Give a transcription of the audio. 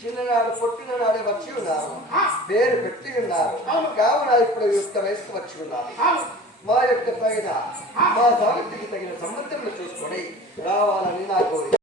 చిన్ననాడు పొట్టిన నాడే వచ్చి ఉన్నారు, వేరు పెట్టి ఉన్నారు. కావున ఇప్పుడు యుక్త వయసుకు వచ్చి ఉన్నారు. మా యొక్క తగిన మా సావిత్రికి తగిన సంబంధం చూసుకొని రావాలని నా కోరిక.